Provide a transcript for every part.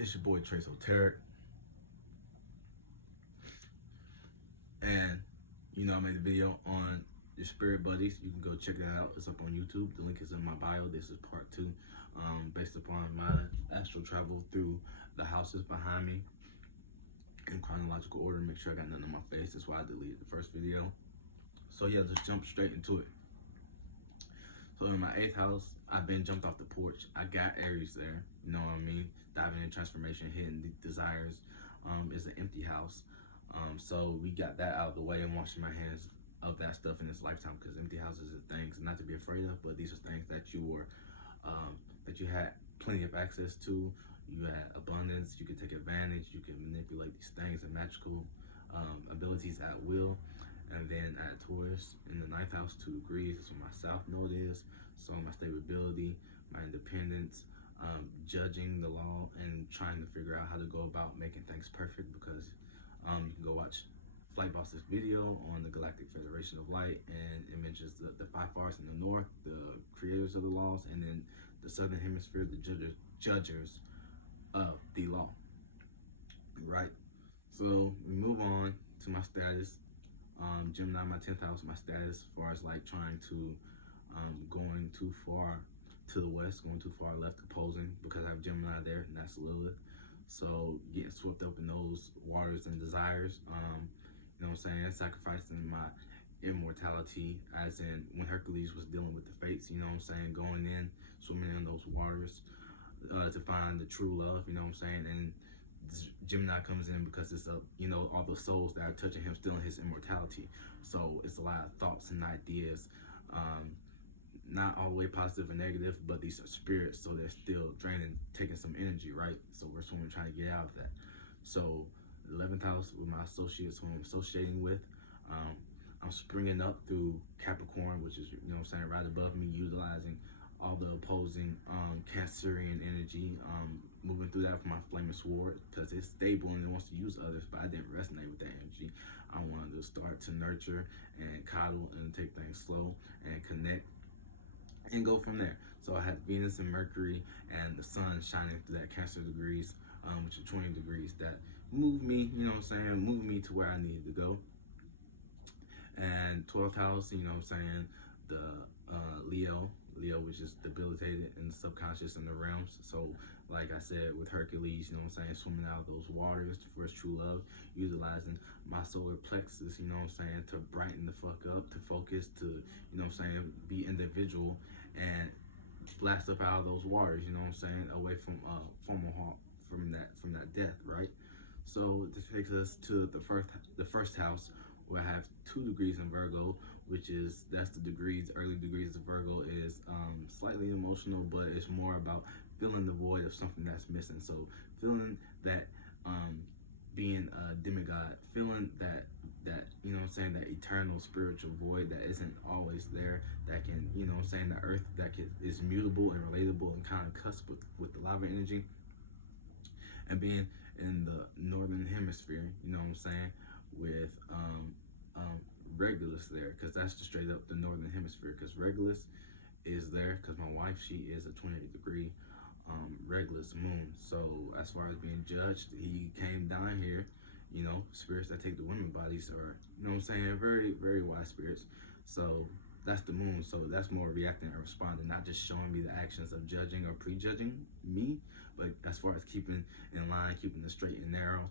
It's your boy Trace Esoteric, and I made a video on your spirit buddies. You can go check that out. It's up on YouTube. The link is in my bio. This is part 2, based upon my astral travel through the houses behind me in chronological order. Make sure I got nothing on my face. That's why I deleted the first video. So yeah, just jump straight into it. So in my 8th house, I've been jumped off the porch. I got Aries there. You know what I mean? Diving in transformation, hitting the desires. Is an empty house. So we got that out of the way and washing my hands of that stuff in this lifetime, because empty houses are things not to be afraid of, but these are things that you had plenty of access to. You had abundance. You could take advantage. You could manipulate these things and magical abilities at will. And then at Taurus in the 9th house, 2 degrees. That's what my South Node is. So my stability, my independence, judging the law, and trying to figure out how to go about making things perfect. Because you can go watch Flight Boss's video on the Galactic Federation of Light, and it mentions the 5 Fars in the North, the creators of the laws, and then the Southern Hemisphere, the judges of the law. Right. So we move on to my status. Gemini, my 10th house, my status as far as like trying to going too far to the west, going too far left, opposing, because I have Gemini there, and that's Lilith. So getting swept up in those waters and desires, you know what I'm saying, sacrificing my immortality, as in when Hercules was dealing with the fates, you know what I'm saying, going in, swimming in those waters to find the true love, you know what I'm saying. And Gemini comes in because it's all the souls that are touching him, stealing his immortality. So it's a lot of thoughts and ideas, not all the way positive and negative, but these are spirits, so they're still draining, taking some energy, right? So we're swimming, trying to get out of that. So the 11th house with my associates, who I'm associating with, I'm springing up through Capricorn, which is, you know what I'm saying, right above me, utilizing all the opposing Cancerian energy, moving through that for my flaming sword, because it's stable and it wants to use others, but I didn't resonate with that energy. I wanted to start to nurture and coddle and take things slow and connect and go from there. So I had Venus and Mercury and the sun shining through that Cancer degrees, which are 20 degrees, that moved me, you know what I'm saying, moved me to where I needed to go. And 12th house, you know what I'm saying, the Leo, which is debilitated in the subconscious and the realms. So like I said, with Hercules, you know what I'm saying, swimming out of those waters for his true love, utilizing my solar plexus, you know what I'm saying, to brighten the fuck up, to focus, to, you know what I'm saying, be individual and blast up out of those waters, you know what I'm saying, away from that death, right? So this takes us to the first house, where I have 2 degrees in Virgo, that's the degrees, early degrees of Virgo is slightly emotional, but it's more about filling the void of something that's missing. So feeling that being a demigod, feeling that you know what I'm saying, that eternal spiritual void that isn't always there, that can, you know what I'm saying, the earth that is mutable and relatable and kind of cusp with the lava energy, and being in the northern hemisphere, you know what I'm saying, with Regulus there, because that's just straight up the northern hemisphere, because Regulus is there, because my wife, she is a 28-degree Regulus moon. So as far as being judged, he came down here, you know, spirits that take the women bodies are, you know what I'm saying, very, very wise spirits. So that's the moon. So that's more reacting and responding, not just showing me the actions of judging or prejudging me, but as far as keeping in line, keeping the straight and narrow.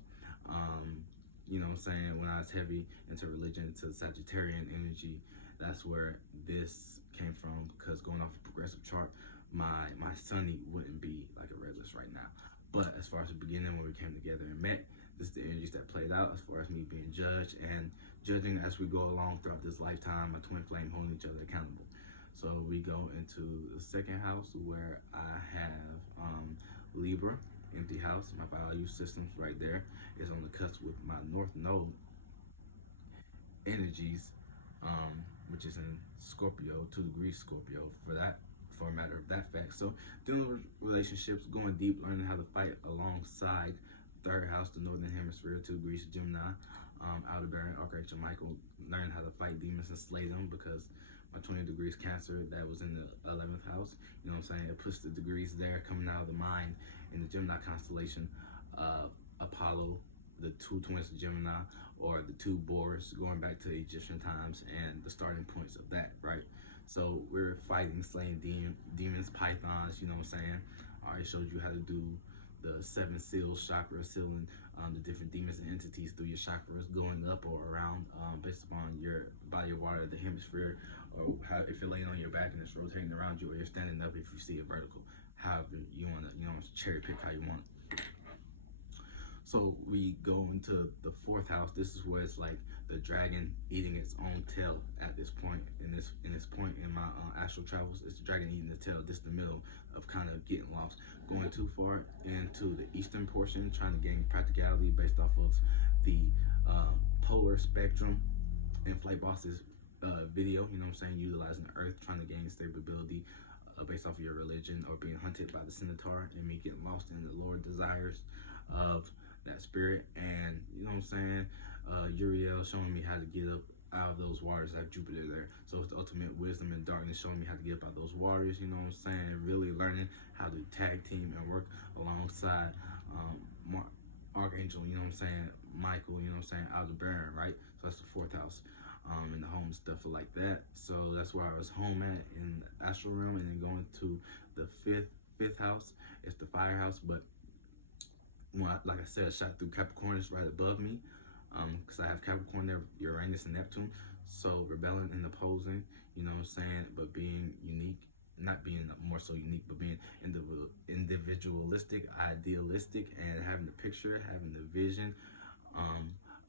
You know what I'm saying, when I was heavy into religion, into Sagittarian energy, that's where this came from, because going off a progressive chart, my sunny wouldn't be like a Regulus right now. But as far as the beginning, when we came together and met, this is the energies that played out as far as me being judged and judging as we go along throughout this lifetime, a twin flame holding each other accountable. So we go into the 2nd house, where I have Libra, empty house. My value systems right there is on the cusp with my North Node energies, which is in Scorpio, 2 degrees Scorpio, for a matter of that fact. So dealing with relationships, going deep, learning how to fight alongside 3rd house, the northern hemisphere, 2 degrees Gemini, Aldebaran, Archangel Michael, learn how to fight demons and slay them, because my 20 degrees Cancer, that was in the 11th house. You know what I'm saying? It puts the degrees there coming out of the mind in the Gemini constellation. Apollo, the two twins of Gemini, or the two boars, going back to Egyptian times and the starting points of that, right? So we're fighting, slaying demons, pythons, you know what I'm saying? I already showed you how to do the 7 seals chakra, sealing the different demons and entities through your chakras, going up or around, based upon your body of water, the hemisphere, or how, if you're laying on your back and it's rotating around you, or you're standing up if you see it vertical. However you want to, cherry pick how you want it. So we go into the 4th house. This is where it's like the dragon eating its own tail at this point. In this point in my astral travels, it's the dragon eating the tail. This is the middle of kind of getting lost, going too far into the eastern portion, trying to gain practicality based off of the polar spectrum in Flight Boss's video. You know what I'm saying? Utilizing the Earth, trying to gain stability based off of your religion, or being hunted by the Centaur, and me getting lost in the lower desires of that spirit. And you know what I'm saying, Uriel showing me how to get up out of those waters. I have Jupiter there, so it's the ultimate wisdom and darkness, showing me how to get up out of those waters. You know what I'm saying, really learning how to tag team and work alongside Archangel, you know what I'm saying, Michael, you know what I'm saying, Aldebaran, right? So that's the 4th house, in the home, stuff like that. So that's where I was home at in the astral realm. And then going to the fifth house, it's the fire house. But like I said, I shot through Capricorn, is right above me, because I have Capricorn there, Uranus and Neptune. So rebelling and opposing, you know what I'm saying, but being unique, not being more so unique, but being individualistic, idealistic, and having the picture, having the vision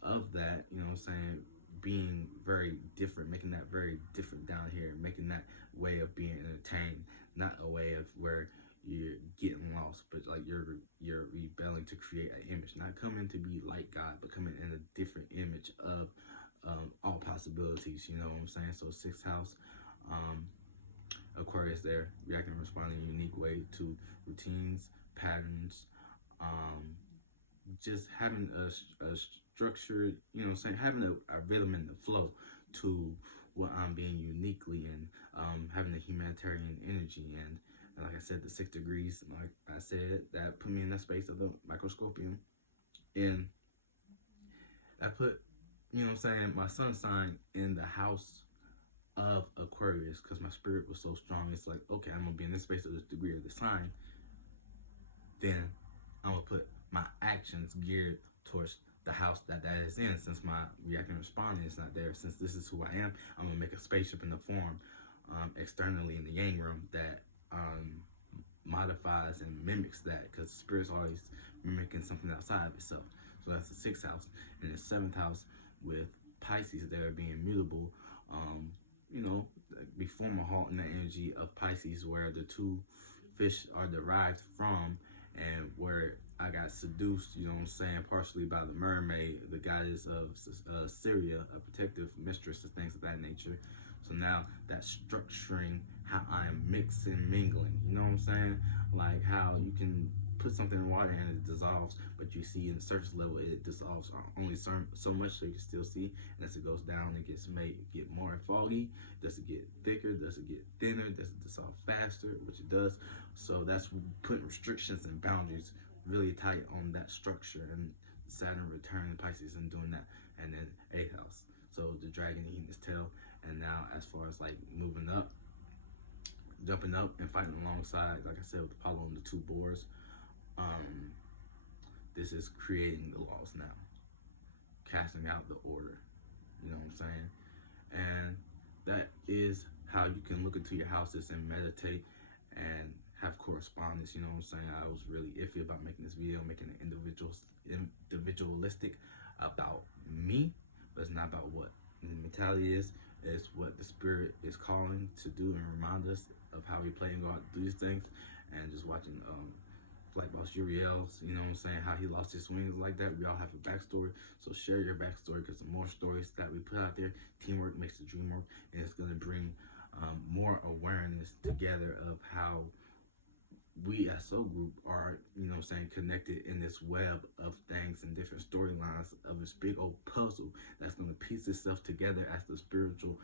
of that, you know what I'm saying, being very different, making that very different down here, making that way of being entertained, not a way of where you're getting lost, but like you're rebelling to create an image, not coming to be like God, but coming in a different image of all possibilities, you know what I'm saying? So 6th house, Aquarius there, reacting and responding in a unique way to routines, patterns, just having a structured, you know what I'm saying, having a rhythm and the flow to what I'm being uniquely, and having a humanitarian energy. And like I said, the 6 degrees, like I said, that put me in that space of the microscopium. And I put, you know what I'm saying, my sun sign in the house of Aquarius, because my spirit was so strong. It's like, okay, I'm going to be in this space of this degree of the sign. Then I'm going to put my actions geared towards the house that is in. Since my reacting and responding is not there, since this is who I am, I'm going to make a spaceship in the form externally in the yang room that modifies and mimics that, because spirit's always mimicking something outside of itself. So that's the 6th house. And the 7th house with Pisces there being mutable, you know, we form a halt in the energy of Pisces, where the 2 fish are derived from, and where I got seduced, you know what I'm saying, partially by the mermaid, the goddess of Syria, a protective mistress, and things of that nature. So now that's structuring how I'm mixing, mingling, you know what I'm saying? Like how you can put something in water and it dissolves, but you see in the surface level it dissolves only so much, so you can still see. And as it goes down, it get more foggy. Does it get thicker? Does it get thinner? Does it dissolve faster? Which it does. So that's putting restrictions and boundaries really tight on that structure. And Saturn returning Pisces and doing that. And then 8th house, so the dragon eating his tail. And now as far as like moving up, jumping up and fighting alongside, like I said, with Apollo and the 2 boars, this is creating the laws now, casting out the order, you know what I'm saying? And that is how you can look into your houses and meditate and have correspondence, you know what I'm saying? I was really iffy about making this video, making it individualistic about me, but it's not about what the mentality is. It's what the spirit is calling to do, and remind us of how we play and go out and do these things. And just watching Flight Boss Uriel's, you know what I'm saying, how he lost his wings like that. We all have a backstory, so share your backstory, because the more stories that we put out there, teamwork makes the dream work, and it's going to bring more awareness together of how we as soul group are, connected in this web of things and different storylines of this big old puzzle that's going to piece itself together as the spiritual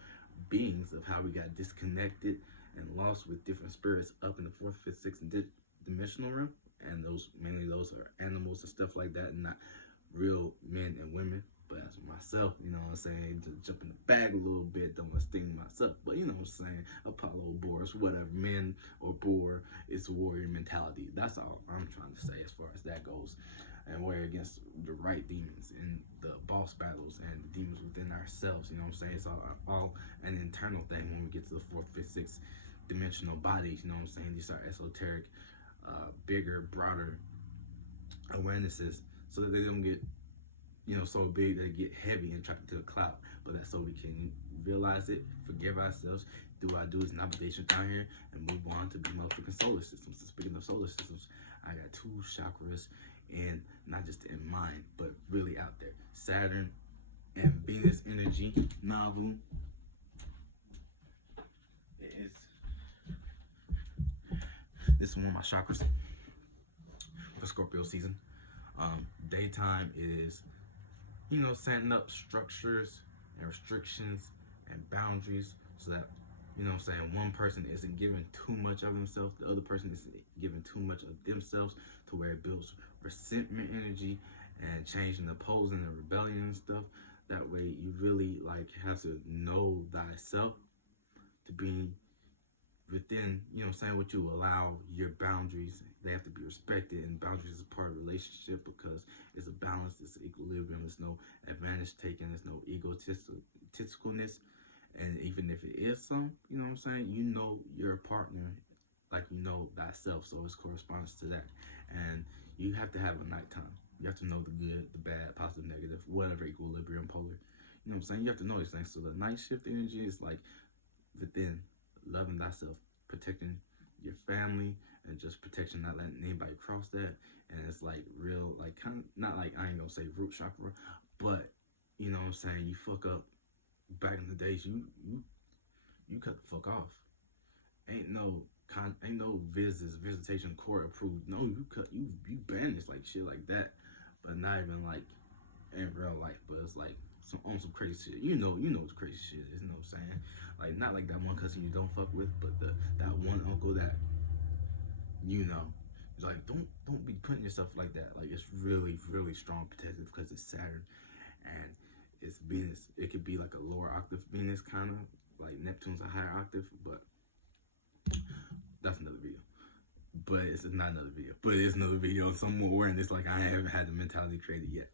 beings of how we got disconnected and lost with different spirits up in the fourth, fifth, sixth, and dimensional realm. And those, mainly those are animals and stuff like that, and not real men and women. But as for myself, to jump in the bag a little bit, don't want to sting myself. But Apollo, Boris, whatever, man or boar, it's a warrior mentality. That's all I'm trying to say as far as that goes. And warrior against the right demons and the boss battles and the demons within ourselves. It's all an internal thing when we get to the fourth, fifth, sixth dimensional bodies. These are esoteric, bigger, broader awarenesses so that they don't get so big they get heavy and trapped into a cloud. But that's so we can realize it, forgive ourselves, do what I do as navigation down here, and move on to the motherfucking solar systems. So speaking of solar systems, I got 2 chakras in, not just in mind, but really out there. Saturn and Venus energy, Navu. This is one of my chakras for Scorpio season. Daytime is setting up structures and restrictions and boundaries so that, one person isn't giving too much of themselves, the other person isn't giving too much of themselves, to where it builds resentment energy and changing the pose and the rebellion and stuff. That way you really have to know thyself to be within, what you allow, your boundaries, they have to be respected, and boundaries is part of a relationship because it's a balance, it's an equilibrium, there's no advantage taken, there's no egotisticalness, and even if it is some, your partner like thyself, so it's corresponds to that. And you have to have a nighttime. You have to know the good, the bad, positive, negative, whatever, equilibrium, polar. You have to know these things. So the night shift energy is within loving thyself, protecting your family, and just protection, not letting anybody cross that. And it's real, kind of, not I ain't gonna say root chakra, but you fuck up back in the days, you cut the fuck off. Ain't no visitation court approved. No, you banished shit like that, but not even in real life. But it's on some crazy shit. What the crazy shit is. You know what I'm saying? Not like that one cousin you don't fuck with, but that one uncle that it's don't be putting yourself like that. It's really really strong protective because it's Saturn and it's Venus. It could be a lower octave Venus, kind of like Neptune's a higher octave, but that's another video. But it's not another video. But it's another video on some more awareness. I haven't had the mentality created yet.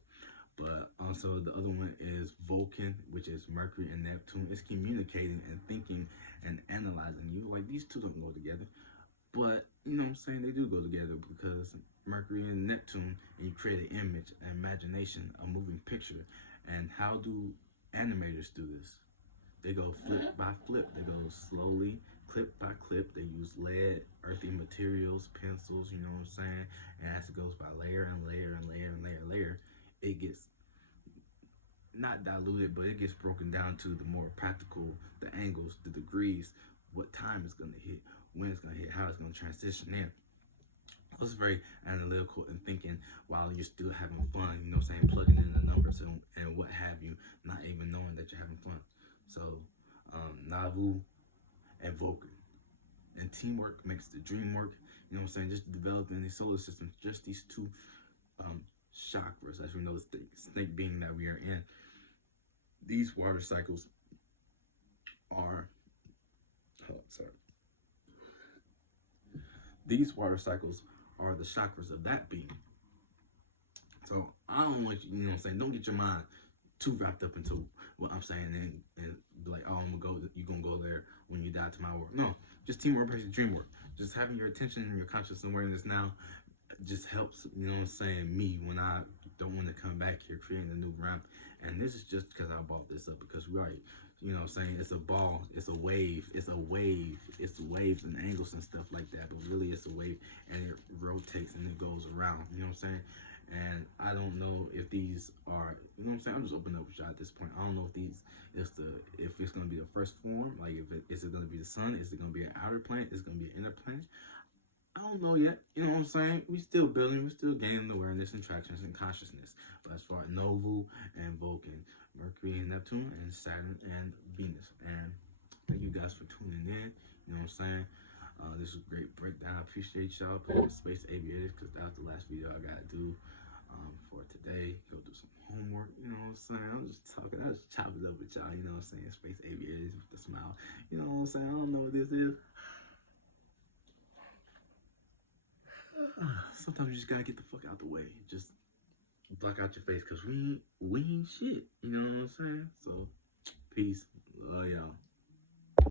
But also the other one is Vulcan, which is Mercury and Neptune. It's communicating and thinking and analyzing you. These two don't go together. But, they do go together because Mercury and Neptune, and you create an image, an imagination, a moving picture. And how do animators do this? They go flip by flip. They go slowly, clip by clip. They use lead, earthy materials, pencils, And as it goes by layer and layer and layer and layer and layer, it gets not diluted, but it gets broken down to the more practical, the angles, the degrees, what time it's going to hit, when it's going to hit, how it's going to transition in. It's very analytical and thinking while you're still having fun, plugging in the numbers and what have you, not even knowing that you're having fun. So, Navu and Vulcan. And teamwork makes the dream work. Just developing these solar systems, just these 2 chakras, as we know, the snake being that we are in. These water cycles are, These water cycles are the chakras of that being. So I don't want you, don't get your mind too wrapped up into what I'm saying and be like, oh, you're gonna go there when you die tomorrow. No, just teamwork versus dream work. Just having your attention and your conscious awareness now just helps, me when I don't want to come back here creating a new ramp. And this is just because I bought this up because it's a ball, it's a wave, it's waves and angles and stuff like that, but really it's a wave and it rotates and it goes around, and I don't know if these are, I'm just opening up with y'all at this point. I don't know if it's going to be the first form, is it going to be the sun, is it going to be an outer planet, is it going to be an inner planet? I don't know yet. You know what I'm saying? We still building, we're still gaining awareness and traction and consciousness. But as far as Novu and Vulcan, Mercury and Neptune and Saturn and Venus. And thank you guys for tuning in. You know what I'm saying? This was a great breakdown. I appreciate y'all putting in Space Aviators because that was the last video I gotta do for today. Go do some homework. You know what I'm saying? I'm just talking. I just chop it up with y'all. You know what I'm saying? Space Aviators with the smile. You know what I'm saying? I don't know what this is. Sometimes you just gotta get the fuck out the way. Just block out your face because we ain't shit. You know what I'm saying? So, peace. Love y'all.